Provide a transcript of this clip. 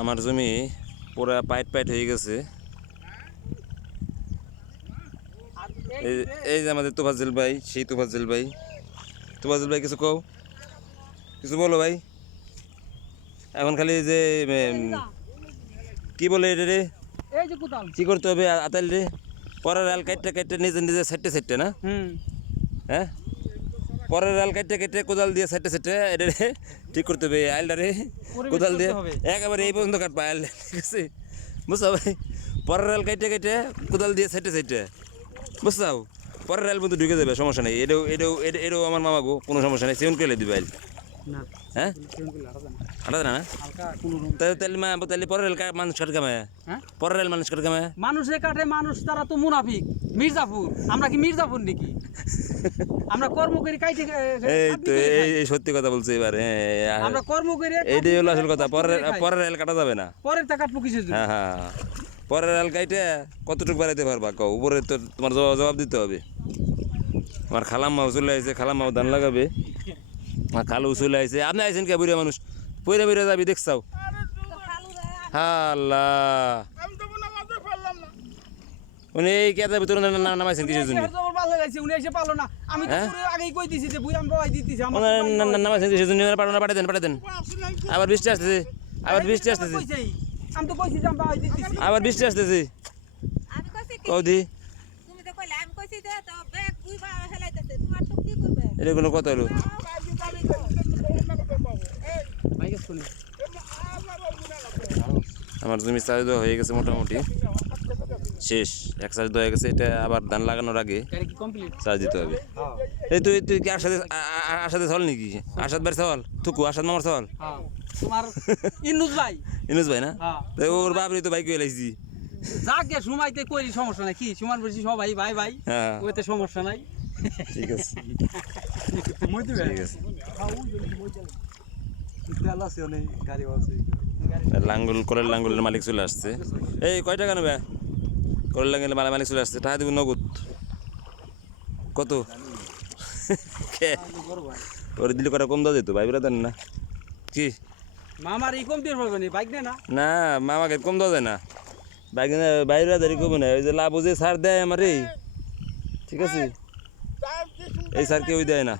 আমার জমি পুরা পাইট পাইট হয়ে গেছে। এই যে আমাদের তোফাজ্জল ভাই, সেই তোফাজ্জল ভাই। তোফাজ্জল ভাই কিছু কও, কিছু বলো ভাই। এখন খালি যে কি বলে এটা রে, কি করতে হবে আতাল রে, পরের আল কাটতে কাটতে নিজে নিজে সাইডে সাইডে না, হ্যাঁ পরের আল কাটতে কাটতে কোদাল দিয়ে সাইডে সাইডে এটা রে ঠিক করতে হবে। আলটা রে কোদাল দিয়ে একেবারে এই পর্যন্ত কাটবা আল, ঠিক আছে বুঝছো ভাই। পরের আল কাটতে কাটতে কোদাল দিয়ে সাইডে সাইডে, বুঝছো। পরের আল পর্যন্ত ঢুকে যাবে, সমস্যা নেই। এটাও আমার মামা গো, কোনো সমস্যা নেই। সেভেন করে দিবে আল, হ্যাঁ হাঁটা না তাহলে পরের এলাকায় মানুষ কাট কামায়, পরের এলাকায় মানুষ কাট কামায়, মানুষে কাটে মানুষ, তারা তো মুনাফিক মির্জাপুর। আমরা কি মির্জাপুর নাকি? আমরা কর্ম করি কাইতে। এই তো এই সত্যি কথা বলছে এবারে, আমরা কর্ম করি, এইটাই হলো আসল কথা। পরের এলাকা কাটা যাবে না, পরের টা কাটবো কিছু। হ্যাঁ হ্যাঁ, পরের এলাকাইতে কতটুকু বাড়াইতে পারবা কও, উপরে তো তোমার জবাব দিতে হবে। আমার খালাম্মাও চলে আসছে, খালাম্মাও ধান লাগাবে, খালু চলে আসছে। আপনি আইসেন কে বুড়িয়া মানুষ, পইরা পইরা যাবি দেখছাও। হাল্লা উনি এই কেতার ভিতরে নামাইছেন কিসের জন্য? নামাইছেন কিসের জন্য? পাঠাই দেন। আবার বৃষ্টি আসতেছে, আবার বৃষ্টি আসতেছে, আবার বৃষ্টি আসতেছে। কৌদি এটা কোনো কথা হলো? আমার জমি চাষ দেওয়া হয়ে গেছে মোটামুটি শেষ, এক চাষ দেওয়া হয়ে গেছে। এটা আবার ধান লাগানোর আগে চাষ দিতে হবে। এই তুই কি আসাদে চাল নাকি? আসাদ ভাই চাল থুকু, আসাদ মামার চাল, ইনুস ভাই না? ওর বাপরে তো বাইক এলাইছি। যাকে সময়তে করি সমস্যা নাই, কি সমান বলছি সবাই ভাই ভাই, ওইতে সমস্যা নাই। ঠিক আছে, লাঙ্গুল কলের লাঙ্গুলের মালিক চলে আসছে। এই কয় টাকা নেবে? কলের লাঙ্গুলের মালিক চলে আসছে, টাকা দিব নগদ। কত ওর দিলে কটা কম দেওয়া যেত ভাই বেড়া, দেন না কি? মামার এই কম দিয়ে পারবে না, বাইক না না, মামাকে কম দেওয়া যায় না, বাইক বাইরে দাঁড়িয়ে কমে না। ওই যে লাভ যে সার দেয় আমার, এই ঠিক আছে, এই সার কেউ দেয় না।